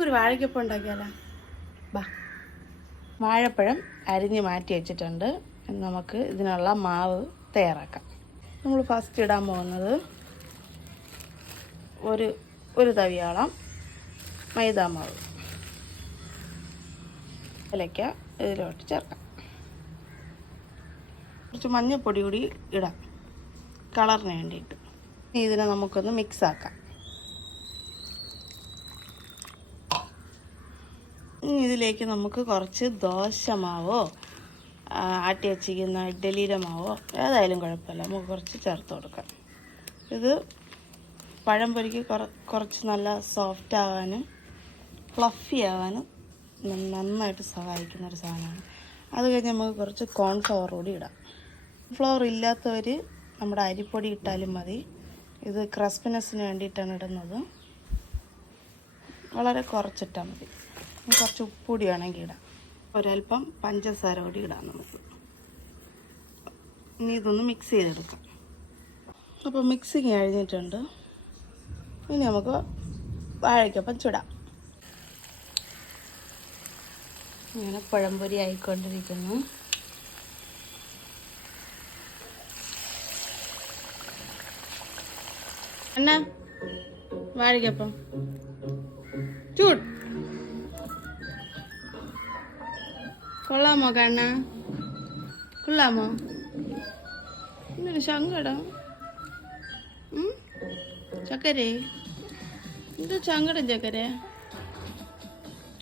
നമുക്കൊരു വാഴയ്ക്കപ്പം ഉണ്ടാക്കിയാലോ? ബാ. വാഴപ്പഴം അരിഞ്ഞ് മാറ്റി വെച്ചിട്ടുണ്ട്. നമുക്ക് ഇതിനുള്ള മാവ് തയ്യാറാക്കാം. നമ്മൾ ഫസ്റ്റ് ഇടാൻ പോകുന്നത് ഒരു തവിയോളം മൈദാമാവ് ഇലയ്ക്ക ഇതിലോട്ട് ചേർക്കാം. കുറച്ച് മഞ്ഞൾപ്പൊടി കൂടി ഇടാം കളറിന് വേണ്ടിയിട്ട്. ഇതിനെ നമുക്കൊന്ന് മിക്സ് ആക്കാം. ഇതിലേക്ക് നമുക്ക് കുറച്ച് ദോശമാവോ ആട്ടി വച്ചിരിക്കുന്ന ഇഡ്ഡലിയുടെ മാവോ ഏതായാലും കുഴപ്പമില്ല, നമുക്ക് കുറച്ച് ചേർത്ത് കൊടുക്കാം. ഇത് പഴംപൊരിക്ക് കുറച്ച് നല്ല സോഫ്റ്റ് ആവാനും ഫ്ലഫി ആവാനും നന്നായിട്ട് സഹായിക്കുന്നൊരു സാധനമാണ്. അത് കഴിഞ്ഞ് നമുക്ക് കുറച്ച് കോൺഫ്ലവർ കൂടി ഇടാം. ഫ്ലവർ ഇല്ലാത്തവർ നമ്മുടെ അരിപ്പൊടി ഇട്ടാലും മതി. ഇത് ക്രസ്പിനെസ്സിന് വേണ്ടിയിട്ടാണ് ഇടുന്നത്. വളരെ കുറച്ചിട്ടാൽ മതി. കുറച്ച് ഉപ്പുപൊടി വേണമെങ്കിൽ ഇടാം. ഒരൽപ്പം പഞ്ചസാര കൂടി ഇടാം നമുക്ക്. ഇനി ഇതൊന്ന് മിക്സ് ചെയ്തെടുക്കാം. അപ്പോൾ മിക്സിങ് കഴിഞ്ഞിട്ടുണ്ട്. ഇനി നമുക്ക് വാഴയ്ക്കപ്പം ചുടാം. ഇങ്ങനെ പഴംപൊരി ആയിക്കൊണ്ടിരിക്കുന്നു. എന്നാ വാഴയ്ക്കപ്പം ചൂട് കൊള്ളാമോ? കണ്ണ കൊള്ളാമോ? ഇന്നൊരു സങ്കടം. ചക്കരേ, എന്ത് സങ്കടം ചക്കരേ?